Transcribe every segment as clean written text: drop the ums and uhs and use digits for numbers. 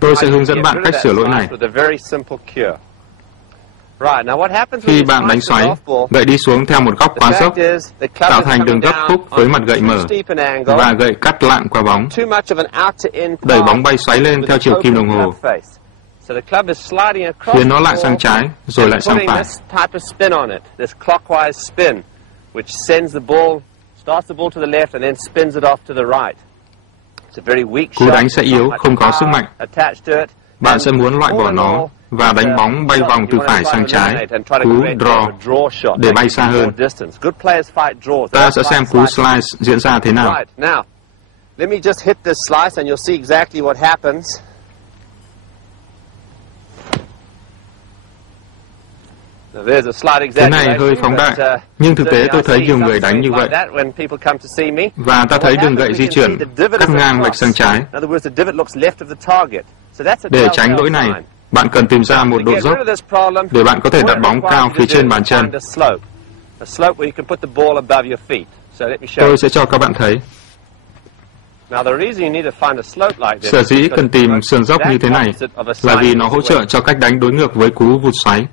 Tôi sẽ hướng dẫn bạn cách sửa lỗi này. Khi bạn đánh xoáy, gậy đi xuống theo một góc quá dốc, tạo thành đường gấp khúc với mặt gậy mở, và gậy cắt lạng qua bóng, đẩy bóng bay xoáy lên theo chiều kim đồng hồ, khiến nó lại sang trái, rồi lại sang phải. Cú đánh sẽ yếu, không có sức mạnh. Bạn sẽ muốn loại bỏ nó và đánh bóng bay vòng từ phải sang trái, cú draw, để bay xa hơn. Ta sẽ xem cú slice diễn ra thế nào. Thế này hơi phóng đại, nhưng thực tế tôi thấy nhiều người đánh như vậy. Và ta thấy đường gậy di chuyển, cắt ngang lệch sang trái. Để tránh lỗi này, bạn cần tìm ra một độ dốc để bạn có thể đặt bóng cao phía trên bàn chân. Tôi sẽ cho các bạn thấy. Sở dĩ cần tìm sườn dốc như thế này là vì nó hỗ trợ cho cách đánh đối ngược với cú vụt xoáy.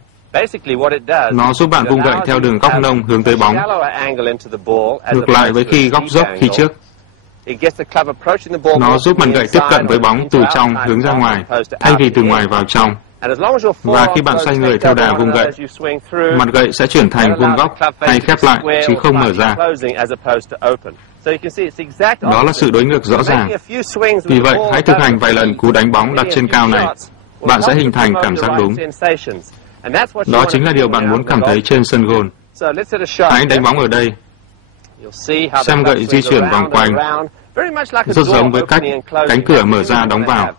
Nó giúp bạn vung gậy theo đường góc nông hướng tới bóng, ngược lại với khi góc dốc khi trước. Nó giúp mặt gậy tiếp cận với bóng từ trong hướng ra ngoài, thay vì từ ngoài vào trong. Và khi bạn xoay người theo đà vung gậy, mặt gậy sẽ chuyển thành vuông góc hay khép lại, chứ không mở ra. Đó là sự đối ngược rõ ràng. Vì vậy, hãy thực hành vài lần cú đánh bóng đặt trên cao này. Bạn sẽ hình thành cảm giác đúng. Đó chính là điều bạn muốn cảm thấy trên sân golf. Hãy đánh bóng ở đây. Xem gậy di chuyển vòng quanh, rất giống với cách cánh cửa mở ra đóng vào.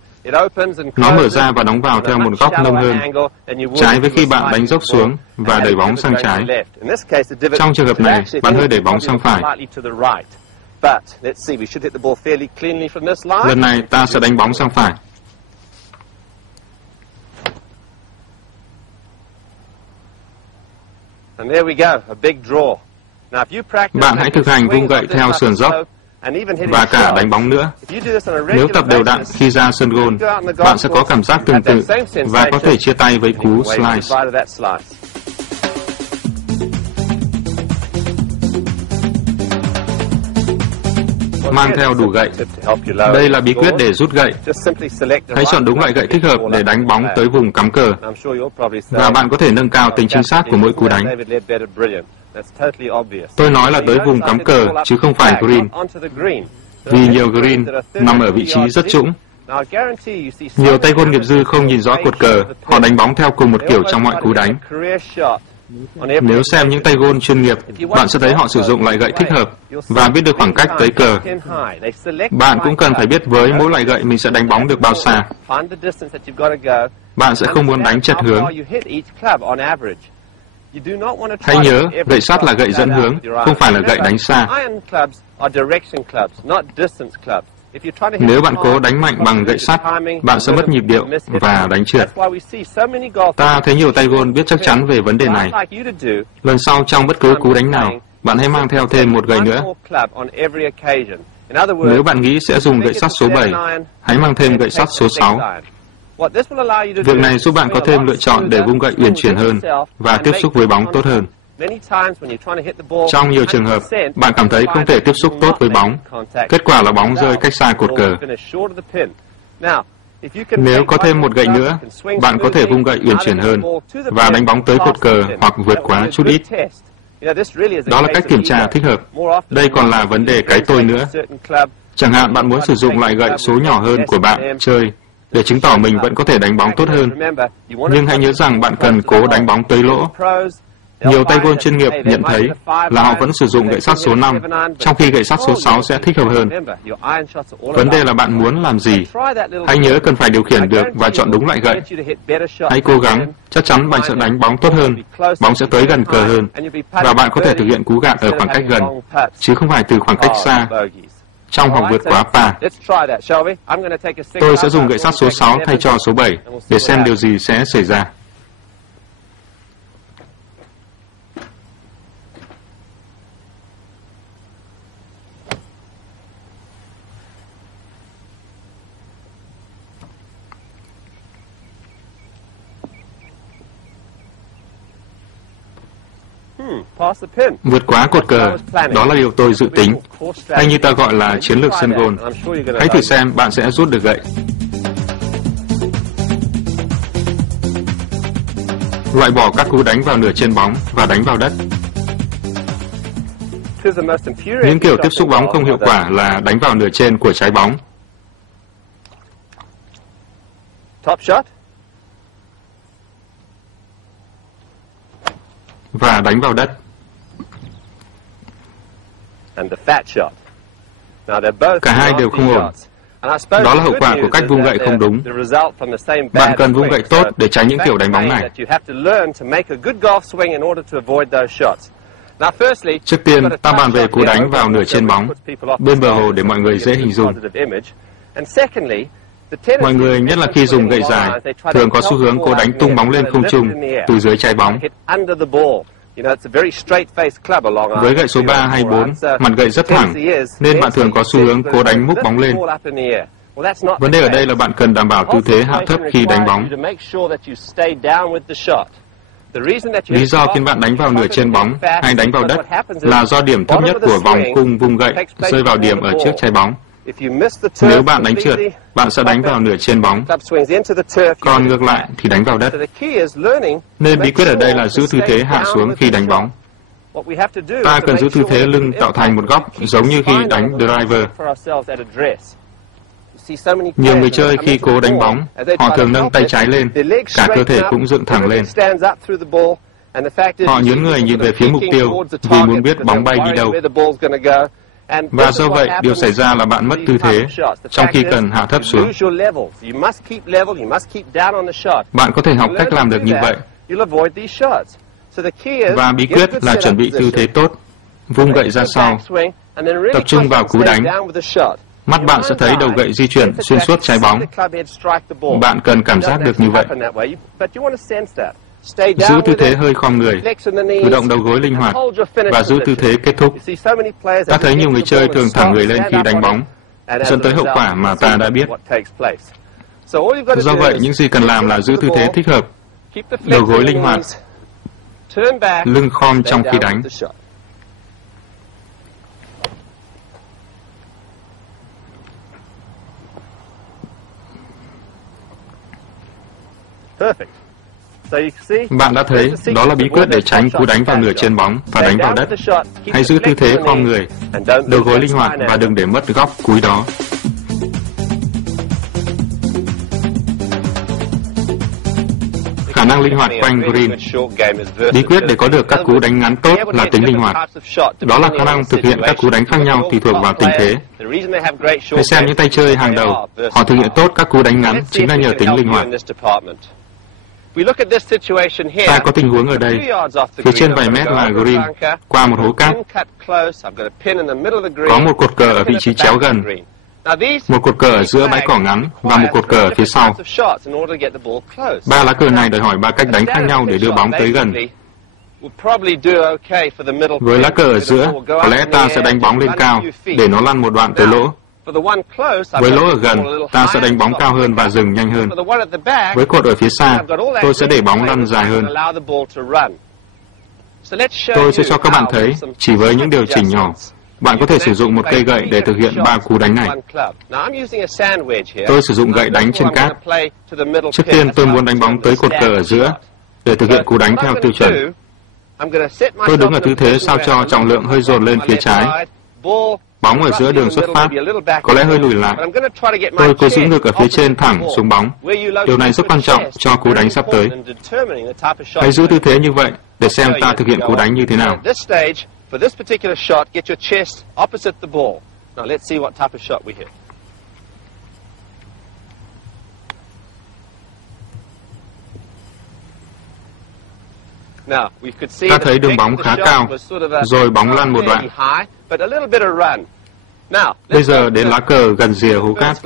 Nó mở ra và đóng vào theo một góc nông hơn, trái với khi bạn đánh dốc xuống và đẩy bóng sang trái. Trong trường hợp này, bạn hơi đẩy bóng sang phải. Lần này ta sẽ đánh bóng sang phải. Bạn hãy thực hành vung gậy theo sườn dốc và cả đánh bóng nữa. Nếu tập đều đặn khi ra sân golf, bạn sẽ có cảm giác tương tự và có thể chia tay với cú slice. Mang theo đủ gậy. Đây là bí quyết để rút gậy. Hãy chọn đúng loại gậy thích hợp để đánh bóng tới vùng cắm cờ. Và bạn có thể nâng cao tính chính xác của mỗi cú đánh. Tôi nói là tới vùng cắm cờ, chứ không phải green. Vì nhiều green nằm ở vị trí rất trũng. Nhiều tay golf nghiệp dư không nhìn rõ cột cờ, họ đánh bóng theo cùng một kiểu trong mọi cú đánh. Nếu xem những tay golf chuyên nghiệp, bạn sẽ thấy họ sử dụng loại gậy thích hợp và biết được khoảng cách tới cờ. Bạn cũng cần phải biết với mỗi loại gậy mình sẽ đánh bóng được bao xa. Bạn sẽ không muốn đánh chệch hướng. Hãy nhớ, gậy sắt là gậy dẫn hướng, không phải là gậy đánh xa. Nếu bạn cố đánh mạnh bằng gậy sắt, bạn sẽ mất nhịp điệu và đánh trượt. Ta thấy nhiều tay golf biết chắc chắn về vấn đề này. Lần sau trong bất cứ cú đánh nào, bạn hãy mang theo thêm một gậy nữa. Nếu bạn nghĩ sẽ dùng gậy sắt số 7, hãy mang thêm gậy sắt số 6. Việc này giúp bạn có thêm lựa chọn để vung gậy uyển chuyển hơn và tiếp xúc với bóng tốt hơn. Trong nhiều trường hợp, bạn cảm thấy không thể tiếp xúc tốt với bóng. Kết quả là bóng rơi cách xa cột cờ. Nếu có thêm một gậy nữa, bạn có thể vung gậy uyển chuyển hơn và đánh bóng tới cột cờ hoặc vượt quá chút ít. Đó là cách kiểm tra thích hợp. Đây còn là vấn đề cái tôi nữa. Chẳng hạn bạn muốn sử dụng loại gậy số nhỏ hơn của bạn chơi để chứng tỏ mình vẫn có thể đánh bóng tốt hơn. Nhưng hãy nhớ rằng bạn cần cố đánh bóng tới lỗ. Nhiều tay golf chuyên nghiệp nhận thấy là họ vẫn sử dụng gậy sắt số 5, trong khi gậy sắt số 6 sẽ thích hợp hơn. Vấn đề là bạn muốn làm gì. Hãy nhớ cần phải điều khiển được và chọn đúng loại gậy. Hãy cố gắng, chắc chắn bạn sẽ đánh bóng tốt hơn, bóng sẽ tới gần cờ hơn, và bạn có thể thực hiện cú gạt ở khoảng cách gần, chứ không phải từ khoảng cách xa. Trong hoặc vượt quá par. Tôi sẽ dùng gậy sắt số 6 thay cho số 7 để xem điều gì sẽ xảy ra. Vượt quá cột cờ, đó là điều tôi dự tính, hay như ta gọi là chiến lược sân gôn. Hãy thử xem bạn sẽ rút được gậy. Loại bỏ các cú đánh vào nửa trên bóng và đánh vào đất. Những kiểu tiếp xúc bóng không hiệu quả là đánh vào nửa trên của trái bóng. Và đánh vào đất. Cả hai đều không ổn. Đó là hậu quả của cách vung gậy không đúng. Bạn cần vung gậy tốt để tránh những kiểu đánh bóng này. Trước tiên, ta bàn về cú đánh vào nửa trên bóng, bên bờ hồ để mọi người dễ hình dung. Mọi người, nhất là khi dùng gậy dài, thường có xu hướng cố đánh tung bóng lên không trung từ dưới trái bóng. Với gậy số 3 hay 4, mặt gậy rất thẳng, nên bạn thường có xu hướng cố đánh múc bóng lên. Vấn đề ở đây là bạn cần đảm bảo tư thế hạ thấp khi đánh bóng. Lý do khiến bạn đánh vào nửa trên bóng hay đánh vào đất là do điểm thấp nhất của vòng cung vung gậy rơi vào điểm ở trước trái bóng. Nếu bạn đánh trượt, bạn sẽ đánh vào nửa trên bóng, còn ngược lại thì đánh vào đất. Nên bí quyết ở đây là giữ tư thế hạ xuống khi đánh bóng. Ta cần giữ tư thế lưng tạo thành một góc giống như khi đánh driver. Nhiều người chơi khi cố đánh bóng, họ thường nâng tay trái lên, cả cơ thể cũng dựng thẳng lên. Họ nhướng người nhìn về phía mục tiêu vì muốn biết bóng bay đi đâu. Và do vậy, điều xảy ra là bạn mất tư thế, trong khi cần hạ thấp xuống. Bạn có thể học cách làm được như vậy. Và bí quyết là chuẩn bị tư thế tốt, vung gậy ra sau, tập trung vào cú đánh. Mắt bạn sẽ thấy đầu gậy di chuyển xuyên suốt trái bóng. Bạn cần cảm giác được như vậy. Giữ tư thế hơi khom người, cử động đầu gối linh hoạt và giữ tư thế kết thúc. Ta thấy nhiều người chơi thường thẳng người lên khi đánh bóng, dẫn tới hậu quả mà ta đã biết. Do vậy, những gì cần làm là giữ tư thế thích hợp, đầu gối linh hoạt, lưng khom trong khi đánh. Bạn đã thấy, đó là bí quyết để tránh cú đánh vào nửa trên bóng và đánh vào đất. Hãy giữ tư thế khom người, đầu gối linh hoạt và đừng để mất góc cúi đó. Khả năng linh hoạt quanh green. Bí quyết để có được các cú đánh ngắn tốt là tính linh hoạt. Đó là khả năng thực hiện các cú đánh khác nhau tùy thuộc vào tình thế. Hãy xem những tay chơi hàng đầu, họ thực hiện tốt các cú đánh ngắn chính là nhờ tính linh hoạt. Ta có tình huống ở đây, phía trên vài mét là green, qua một hố cát. Có một cột cờ ở vị trí chéo gần, một cột cờ ở giữa bãi cỏ ngắn và một cột cờ ở phía sau. Ba lá cờ này đòi hỏi ba cách đánh khác nhau để đưa bóng tới gần. Với lá cờ ở giữa, có lẽ ta sẽ đánh bóng lên cao để nó lăn một đoạn tới lỗ. Với lỗ ở gần, ta sẽ đánh bóng cao hơn và dừng nhanh hơn. Với cột ở phía xa, tôi sẽ để bóng lăn dài hơn. Tôi sẽ cho các bạn thấy, chỉ với những điều chỉnh nhỏ, bạn có thể sử dụng một cây gậy để thực hiện 3 cú đánh này. Tôi sử dụng gậy đánh trên cát. Trước tiên tôi muốn đánh bóng tới cột cờ ở giữa để thực hiện cú đánh theo tiêu chuẩn. Tôi đứng ở tư thế sao cho trọng lượng hơi dồn lên phía trái. Bóng ở giữa đường xuất phát, có lẽ hơi lùi lại. Tôi cố giữ ngực ở phía trên thẳng xuống bóng. Điều này rất quan trọng cho cú đánh sắp tới. Hãy giữ tư thế như vậy để xem ta thực hiện cú đánh như thế nào. For this particular shot, get your chest opposite the ball. Now let's see what type of shot we hit. Ta thấy đường bóng khá cao, rồi bóng lăn một đoạn. Bây giờ đến lá cờ gần rìa hố cát.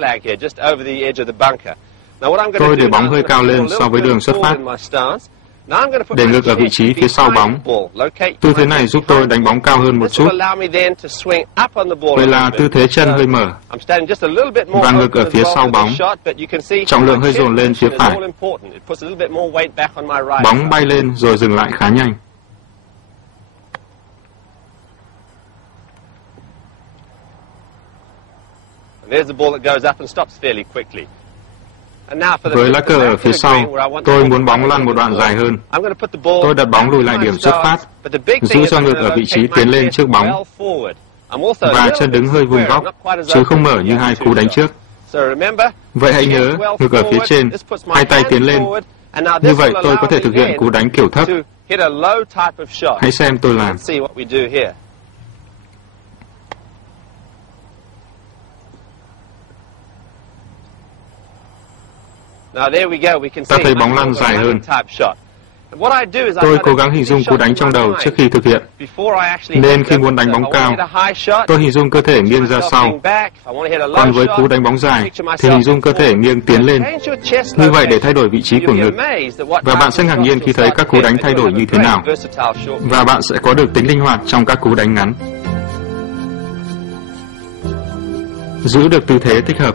Tôi để bóng hơi cao lên so với đường xuất phát, để ngực ở vị trí phía sau bóng. Tư thế này giúp tôi đánh bóng cao hơn một chút. Vậy là tư thế chân hơi mở và ngực ở phía sau bóng. Trọng lượng hơi dồn lên phía phải. Bóng bay lên rồi dừng lại khá nhanh. Với lá cờ ở phía sau, tôi muốn bóng lăn một đoạn dài hơn. Tôi đặt bóng lùi lại điểm xuất phát, giữ cho ngực ở vị trí tiến lên trước bóng, và chân đứng hơi vuông góc, chứ không mở như hai cú đánh trước. Vậy hãy nhớ, ngực ở phía trên, hai tay tiến lên. Như vậy tôi có thể thực hiện cú đánh kiểu thấp. Hãy xem tôi làm. Ta thấy bóng lăn dài hơn. Tôi cố gắng hình dung cú đánh trong đầu trước khi thực hiện. Nên khi muốn đánh bóng cao, tôi hình dung cơ thể nghiêng ra sau. Còn với cú đánh bóng dài, thì hình dung cơ thể nghiêng tiến lên. Như vậy để thay đổi vị trí của ngực. Và bạn sẽ ngạc nhiên khi thấy các cú đánh thay đổi như thế nào. Và bạn sẽ có được tính linh hoạt trong các cú đánh ngắn. Giữ được tư thế thích hợp.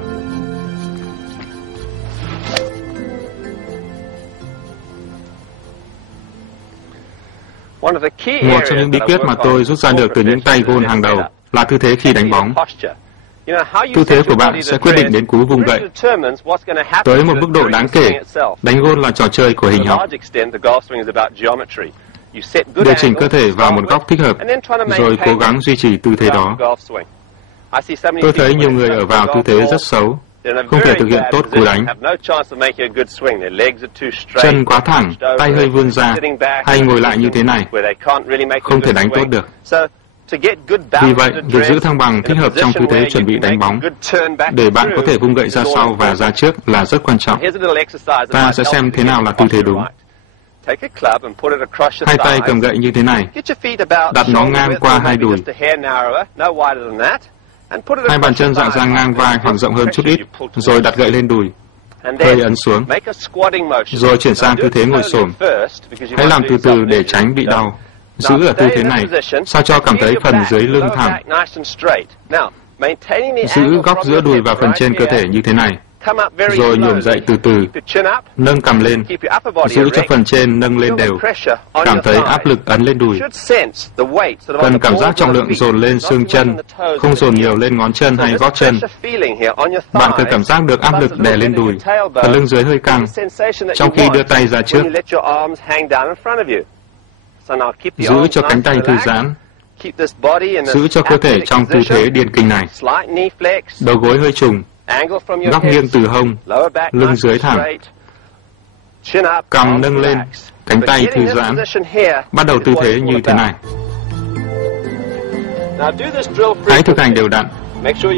Một trong những bí quyết mà tôi rút ra được từ những tay gôn hàng đầu là tư thế khi đánh bóng. Tư thế của bạn sẽ quyết định đến cú vung gậy. Tới một mức độ đáng kể, đánh gôn là trò chơi của hình học. Điều chỉnh cơ thể vào một góc thích hợp, rồi cố gắng duy trì tư thế đó. Tôi thấy nhiều người ở vào tư thế rất xấu, không thể thực hiện tốt cú đánh. Chân quá thẳng, tay hơi vươn ra, hay ngồi lại như thế này, không thể đánh tốt được. Vì vậy, việc giữ thăng bằng thích hợp trong tư thế chuẩn bị đánh bóng, để bạn có thể vung gậy ra sau và ra trước là rất quan trọng. Ta sẽ xem thế nào là tư thế đúng. Hai tay cầm gậy như thế này, đặt nó ngang qua hai đùi. Hai bàn chân dạng ra ngang vai hoặc rộng hơn chút ít, rồi đặt gậy lên đùi, hơi ấn xuống, rồi chuyển sang tư thế ngồi xổm. Hãy làm từ từ để tránh bị đau. Giữ ở tư thế này, sao cho cảm thấy phần dưới lưng thẳng. Giữ góc giữa đùi và phần trên cơ thể như thế này, rồi nhổm dậy từ từ, nâng cằm lên, giữ cho phần trên nâng lên đều, cảm thấy áp lực ấn lên đùi. Cần cảm giác trọng lượng dồn lên xương chân, không dồn nhiều lên ngón chân hay gót chân. Bạn cần cảm giác được áp lực đè lên đùi, phần lưng dưới hơi căng, trong khi đưa tay ra trước. Giữ cho cánh tay thư giãn, giữ cho cơ thể trong tư thế điền kinh này. Đầu gối hơi trùng, góc nghiêng từ hông, lưng dưới thẳng, cằm nâng lên, cánh tay thư giãn. Bắt đầu tư thế như thế này. Hãy thực hành đều đặn,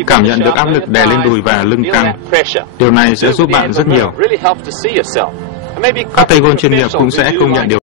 cảm nhận được áp lực đè lên đùi và lưng căng. Điều này sẽ giúp bạn rất nhiều. Các tay gôn chuyên nghiệp cũng sẽ công nhận điều